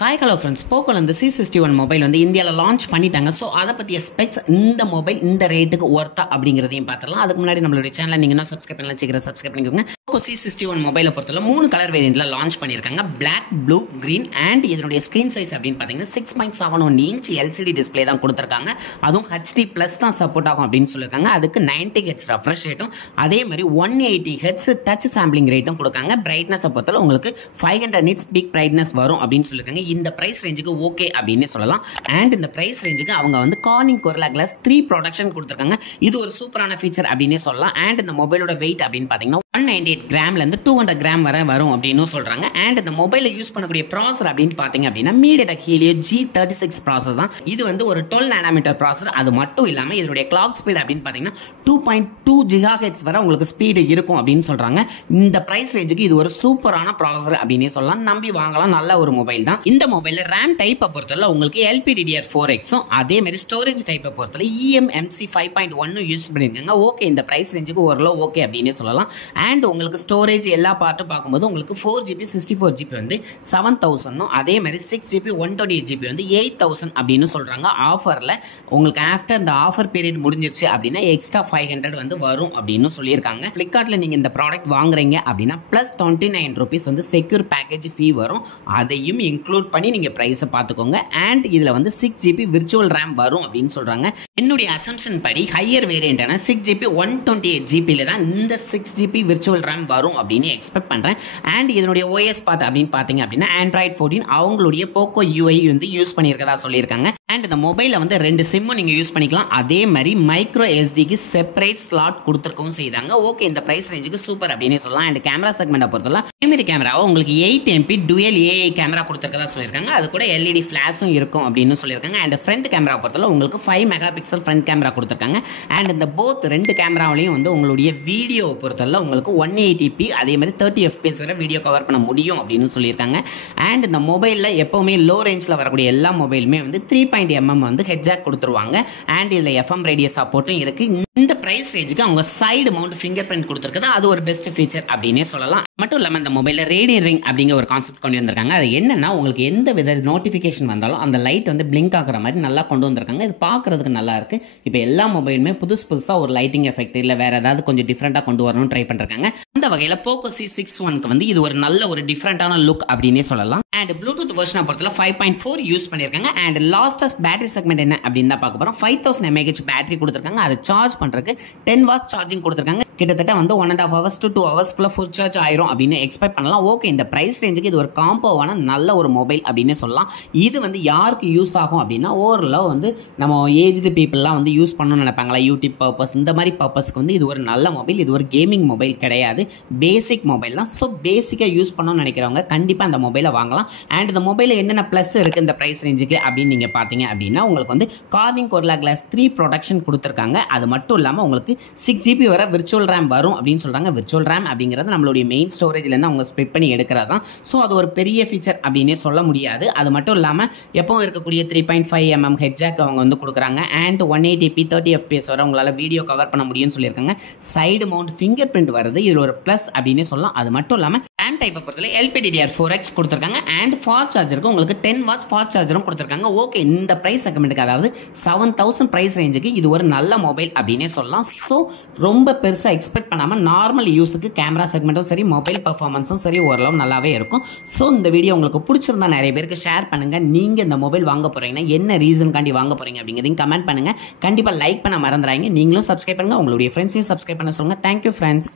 Hi hello friends, போக்கோல இந்த C61 mobile வந்து இந்தியாவில் லான்ச் பண்ணிட்டாங்க. ஸோ அதை பற்றிய ஸ்பெக்ஸ், இந்த மொபைல் இந்த ரேட்டுக்கு ஒர்த்தா அப்படிங்கிறதையும் பார்த்துடலாம். அதுக்கு முன்னாடி நம்மளுடைய சேனலை நீங்கள் இன்னும் சப்ஸ்கிரைப் பண்ணலாம், சீக்கிரம் சப்ஸ்கிரைப் பண்ணிக்கோங்க. போக்கோ C61 மொபைலை பொறுத்தவரை 3 கலர் வேரியண்ட்டில் லான்ச் பண்ணியிருக்காங்க. Black, blue, green. அண்ட் இதனுடைய ஸ்க்ரீன் சைஸ் அப்படின்னு பார்த்தீங்கன்னா 6.71 இன்ச் LCD டிஸ்பிளே தான் கொடுத்துருக்காங்க. அதுவும் HD+ தான் சப்போர்ட் ஆகும் அப்படின்னு சொல்லியிருக்காங்க. அதுக்கு 90 Hz ரெஃப்ரெஷ் ரேட்டும், அதே மாதிரி 180 Hz டச் சாம்பிளிங் ரேட்டும் கொடுக்காங்க. பிரைட்னஸை பொறுத்தவரை உங்களுக்கு 500 nits பீக் பிரைட்னஸ் வரும் அப்படின்னு சொல்லியிருக்காங்க. இந்த பிரைஸ் ரேஞ்சுக்கு ஓகே அப்படின்னு சொல்லலாம். அண்ட் இந்த பிரைஸ் ரேஞ்சுக்கு அவங்க வந்து கார்னிங் கொரில்லா கிளாஸ் 3 ப்ரொடக்ஷன் கொடுத்துருக்காங்க. இது ஒரு சூப்பரான ஃபீச்சர் அப்படின்னே சொல்லலாம். அண்ட் இந்த மொபைலோட வெயிட் அப்படின்னு பார்த்தீங்கன்னா 198 கிராம்லேருந்து 200 கிராம் வரை வரும் அப்படின்னு சொல்கிறாங்க. அண்ட் இந்த மொபைலில் யூஸ் பண்ணக்கூடிய ப்ராசர் அப்படின்னு பார்த்தீங்க அப்படின்னா MediaTek Helio G36 ப்ராசர் தான். இது வந்து ஒரு 12 நானோமீட்டர் ப்ராசர். அது மட்டும் இல்லாமல் இதனுடைய கிளாக் ஸ்பீட் அப்படின்னு பார்த்தீங்கன்னா 2.2 GHz வரை உங்களுக்கு ஸ்பீடு இருக்கும் அப்படின்னு சொல்கிறாங்க. இந்த ப்ரைஸ் ரேஞ்சுக்கு இது ஒரு சூப்பரான ப்ராசர் அப்படின்னே சொல்லலாம். நம்பி வாங்கலாம், நல்ல ஒரு மொபைல் தான். இந்த மொபைலில் ரேம் டைப்பை பொறுத்தவரை உங்களுக்கு LPDDR4X அதே மாதிரி ஸ்டோரேஜ் டைப்பை பொறுத்தவரை eMMC 5.1 யூஸ் பண்ணியிருக்காங்க. ஓகே, இந்த ப்ரைஸ் ரேஞ்சுக்கு ஓரளவு ஓகே அப்படின்னு சொல்லலாம். அண்ட் உங்களுக்கு ஸ்டோரேஜ் எல்லா பார்ட்டும் பார்க்கும்போது உங்களுக்கு 4GB 64GB வந்து 7000, அதே மாதிரி 6GB 128GB வந்து 8000 அப்படின்னு சொல்கிறாங்க. ஆஃபரில் உங்களுக்கு ஆஃப்டர் இந்த ஆஃபர் பீரியட் முடிஞ்சிருச்சு அப்படின்னா எக்ஸ்ட்ரா 500 வந்து வரும் அப்படின்னு சொல்லியிருக்காங்க. ஃப்ளிப்கார்ட்டில் நீங்கள் இந்த ப்ராடக்ட் வாங்குறீங்க அப்படின்னா +29 வந்து செக்யூர் பேக்கேஜ் ஃபீ வரும். அதையும் இன்க்ளூட் பண்ணி நீங்கள் ப்ரைஸை பார்த்துக்கோங்க. அண்ட் இதில் வந்து 6GB விர்ச்சுவல் ரேம் வரும் அப்படின்னு சொல்கிறாங்க. என்னுடைய அசம்ஷன் படி ஹையர் வேரியண்டான 6GB 128GB தான் இந்த 6GB விர்ச்சுவல் ரேம் வரும் அப்படின்னு எக்ஸ்பெக்ட் பண்ணுறேன். அண்ட் இதனுடைய OS பார்த்து அப்படின்னு பார்த்தீங்க அப்படின்னா Android 14 அவங்களுடைய போக்கோ UI வந்து யூஸ் பண்ணியிருக்கதா சொல்லியிருக்காங்க. அண்ட் இந்த மொபைலில் வந்து 2 சிம்மும் நீங்கள் யூஸ் பண்ணிக்கலாம். அதே மாதிரி மைக்ரோ SDக்கு செப்பரேட் ஸ்லாட் கொடுத்துருக்கவும் செய்தாங்க. ஓகே, இந்த ப்ரைஸ் ரேஞ்சுக்கு சூப்பர் அப்படின்னு சொல்லலாம். அண்ட் கேமரா செக்மெண்ட்டை பொறுத்தவரை பிரைமரி கேமராவை உங்களுக்கு 8MP dual AI கேமரா கொடுத்துருக்கதா சொல்லியிருக்காங்க. அது கூட LED ஃபிளாஷும் இருக்கும் அப்படின்னு சொல்லியிருக்காங்க. அண்ட் ஃப்ரண்ட் கேமரா பொறுத்தவரை உங்களுக்கு 5 மெகாபிக்சல் ஃப்ரண்ட் கேமரா கொடுத்துருக்காங்க. அண்ட் இந்த போத் 2 கேமராவிலையும் வந்து உங்களுடைய வீடியோ பொறுத்தவரை உங்களுக்கு 180p அதே மாதிரி 30 FPS வரை வீடியோ கவர் பண்ண முடியும் அப்படின்னு சொல்லியிருக்காங்க. அண்ட் இந்த மொபைலில் எப்போவுமே லோ ரேஞ்சில் வரக்கூடிய எல்லா மொபைலுமே வந்து 3.mm வந்து ஹெட் ஜாக் கொடுத்துருவாங்க. அண்ட் இதில் FM ரேடியோ சப்போர்ட்டும் இருக்குது. இந்த ப்ரைஸ் ரேஞ்சுக்கு அவங்க சைடு மவுண்ட் ஃபிங்கர் பிரிண்ட் கொடுத்துருக்குது. அது ஒரு பெஸ்ட் ஃபீச்சர் அப்படின்னே சொல்லலாம். மட்டும் இல்லாமல் இந்த மொபைலில் ரேடியன் ரிங் அப்படிங்கிற ஒரு கான்செப்ட் கொண்டு வந்திருக்காங்க. அது என்னன்னா உங்களுக்கு எந்த வித நோட்டிஃபிகேஷன் வந்தாலும் அந்த லைட் வந்து பிளிங்க் ஆகிற மாதிரி நல்லா கொண்டு வந்திருக்காங்க. இது பார்க்குறதுக்கு நல்லா இருக்குது. இப்போ எல்லா மொபைலுமே புதுசாக ஒரு லைட்டிங் எஃபெக்ட் இல்லை வேறு ஏதாவது கொஞ்சம் டிஃப்ரெண்ட்டாக கொண்டு வரணும்னு ட்ரை பண்ணுறாங்க. அந்த வகையில் போக்கோ C61க்கு வந்து இது ஒரு நல்ல ஒரு டிஃப்ரெண்ட்டான லுக் அப்படின்னே சொல்லலாம். அண்ட் ப்ளூடூத் வெர்ஷனை பொறுத்தவரை 5.4 யூஸ் பண்ணியிருக்காங்க. அண்ட் லாஸ்டஸ்ட் பேட்டரி செக்மெண்ட் என்ன அப்படின்னு தான் பார்க்க போகிறோம். 5000 mAh பேட்டரி கொடுத்துருக்காங்க. அதை சார்ஜ் பண்ணுறதுக்கு 10 வாட்ஸ் சார்ஜிங் கொடுத்துருக்காங்க. கிட்டத்தட்ட வந்து 1.5 hours to 2 hours full charge ஆயிரும் அப்படின்னு எக்ஸ்பெக்ட் பண்ணலாம். ஓகே, இந்த ப்ரைஸ் ரேஞ்சுக்கு இது ஒரு காம்போவான நல்ல ஒரு மொபைல் அப்படின்னு சொல்லலாம். இது வந்து யாருக்கு யூஸ் ஆகும் அப்படின்னா ஓரளவு வந்து நம்ம ஏஜ்டு பீப்புளெலாம் வந்து யூஸ் பண்ணணும்னு நினைப்பாங்களா, யூடியூப் பர்பஸ் இந்த மாதிரி பர்பஸ்க்கு வந்து இது ஒரு நல்ல மொபைல். இது ஒரு கேமிங் மொபைல் கிடையாது, பேசிக் மொபைல் தான். ஸோ பேசிக்காக யூஸ் பண்ணணும்னு நினைக்கிறவங்க கண்டிப்பாக இந்த மொபைலை வாங்கலாம். அண்ட் இந்த மொபைலில் என்னென்ன ப்ளஸ் இருக்குது இந்த ப்ரைஸ் ரேஞ்சுக்கு அப்படின்னு நீங்கள் பார்த்தீங்க அப்படின்னா உங்களுக்கு வந்து கார்னிங் கொரில்லா கிளாஸ் 3 ப்ரொடக்ஷன் கொடுத்துருக்காங்க. அது மட்டும் இல்லாமல் உங்களுக்கு 6GB வரை விர்ச்சுவல் ரேம் வரும் அப்படின்னு சொல்கிறாங்க. விர்ச்சுவல் ரேம் அப்படிங்கிறது நம்மளுடைய மெயின் ஸ்டோரேஜ்லேருந்து அவங்க ஸ்ப்ளிட் பண்ணி எடுக்கிறது தான். ஸோ அது ஒரு பெரிய ஃபீச்சர் அப்படின்னே சொல்ல முடியாது. அது மட்டும் இல்லாமல் எப்பவும் இருக்கக்கூடிய 3.5mm ஹெட் ஜாக் அவங்க வந்து கொடுக்குறாங்க. அண்ட் 180p 30 FPS வரை உங்களால் வீடியோ கவர் பண்ண முடியும்னு சொல்லியிருக்காங்க. சைடு மவுண்ட் ஃபிங்கர் பிரிண்ட் வருது, இதில் ஒரு ப்ளஸ் அப்படின்னே சொல்லலாம். அது மட்டும் இல்லாமல் ரேம் டைப்பை பொறுத்தவரை LPDDR4X கொடுத்துருக்காங்க. அண்ட் ஃபாஸ்ட் சார்ஜருக்கு உங்களுக்கு 10 வாட்ஸ் ஃபாஸ்ட் சார்ஜரும் கொடுத்துருக்காங்க. ஓகே, இந்த ப்ரைஸ் செக்மெண்ட்டுக்கு அதாவது 7000 ப்ரைஸ் ரேஞ்சுக்கு இது ஒரு நல்ல மொபைல் அப்படின்னே சொல்லலாம். ஸோ ரொம்ப பெருசாக எக்ஸ்பெக்ட் பண்ணாமல் நார்மல் யூஸுக்கு கேமரா செக்மெண்ட்டும் சரி, மொபைல் பர்ஃபார்மன்ஸும் சரி ஓரளவு நல்லாவே இருக்கும். ஸோ இந்த வீடியோ உங்களுக்கு பிடிச்சிருந்தா நிறைய பேருக்கு ஷேர் பண்ணுங்கள். நீங்கள் இந்த மொபைல் வாங்க போகிறீங்கன்னா என்ன ரீசன்காண்டி வாங்க போகிறீங்க அப்படிங்கிறதையும் கமெண்ட் பண்ணுங்கள். கண்டிப்பாக லைக் பண்ண மறந்துடாதீங்க. நீங்களும் சப்ஸ்கிரைப் பண்ணுங்கள், உங்களுடைய ஃப்ரெண்ட்ஸையும் சப்ஸ்கிரைப் பண்ண சொல்லுங்கள். Thank you friends.